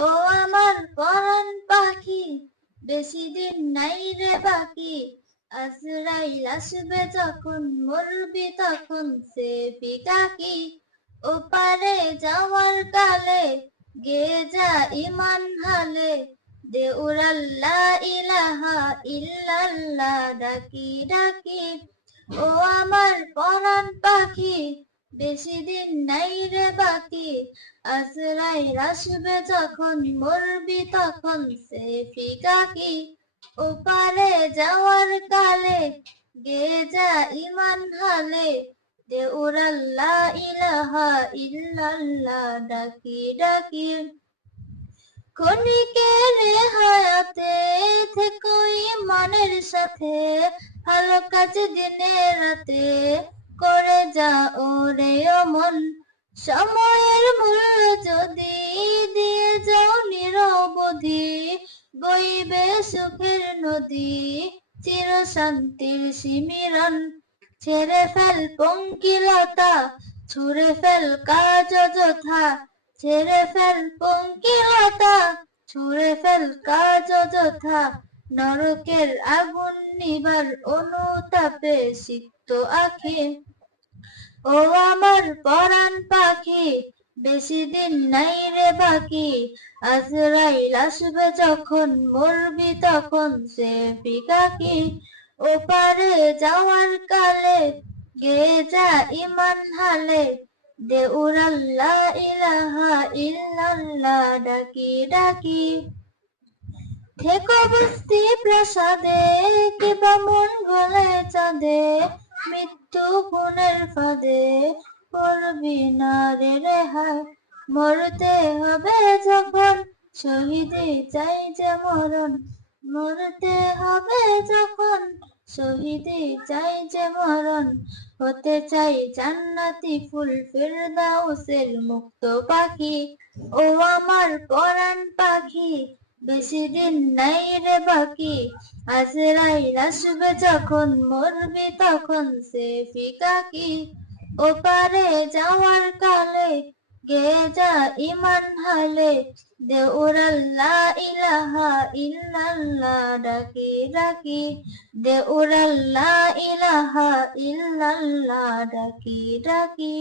ও আমার পরাণ পাখি, বেশি দিন নাই রে বাকি। আজরাইল আসবে যখন, মরবি তখন, সে পিকাকি ওপারে যাওয়ার কালে, গে যা ইমান হালে। দে উড়াল্লা ইলাহা ইল্লাল্লাহ, ডাকি ডাকি। ও আমার পরাণ পাখি বেশি দিন নাই রে বাকি। আজরাই আসবে যখন মরবি তখন। সে ফিকাকি ওপারে যাওয়ার কালে গে যা ইমান হালে। দে উড়াল্লা ইলাহা ইল্লাল্লাহ, ডাকি ডাকি। ক্ষণিকের হায়াতে থেকো ইমানের সাথে, ভালো কাজ দিনে রাতে। করে যা ওরে মন সময়ের মূল্য যদি দিয়ে যাও নিরবধি, বইবে সুখের নদী, চির শান্তির শিমিরন। ছেড়ে ফেল পঙ্কিলতা, ছুড়ে ফেল কাজ অযথা। ছেড়ে ফেল পঙ্কিলতা, ছুড়ে ফেল কাজ অযথা। নরকের আগুন নিবার অনুতাপে সিক্ত আখি। ও আমার পরাণ পাখি, বেশি দিন নাই রে বাকি। আজরাইল আসবে যখন, মরবি তখন সে পিকাকি ওপারে যাওয়ার কালে গে যা ইমান হালে। দে উড়াল্লা ইলাহা ইল্লাল্লাহ ডাকি ডাকি। থেকো বস্তি প্রাসাদে, কিবা মন গলে চাঁদে, মৃত্যু গুণের ফাঁদে, পড়বি না রে রেহাই। মরতে হবে যখন, শহীদে চাই যে মরণ। মরতে হবে যখন, শহীদে চাই যে মরণ। হতে চাই জান্নাতি ফুল, ফেরদাউসের মুক্ত পাখি। ও আমার পরাণ পাখি বেশি দিন নাই রে বাকি। আজরাইল আসবে যখন, মরবি তখন। সে ফিকাকি ওপারে যাওয়ার কালে গে যা ইমান হালে। দে উড়াল্লা ইলাহা ইল্লাল্লাহ, ডাকি ডাকি। দে উড়াল্লা ইলাহা ইল্লাল্লাহ, ডাকি ডাকি।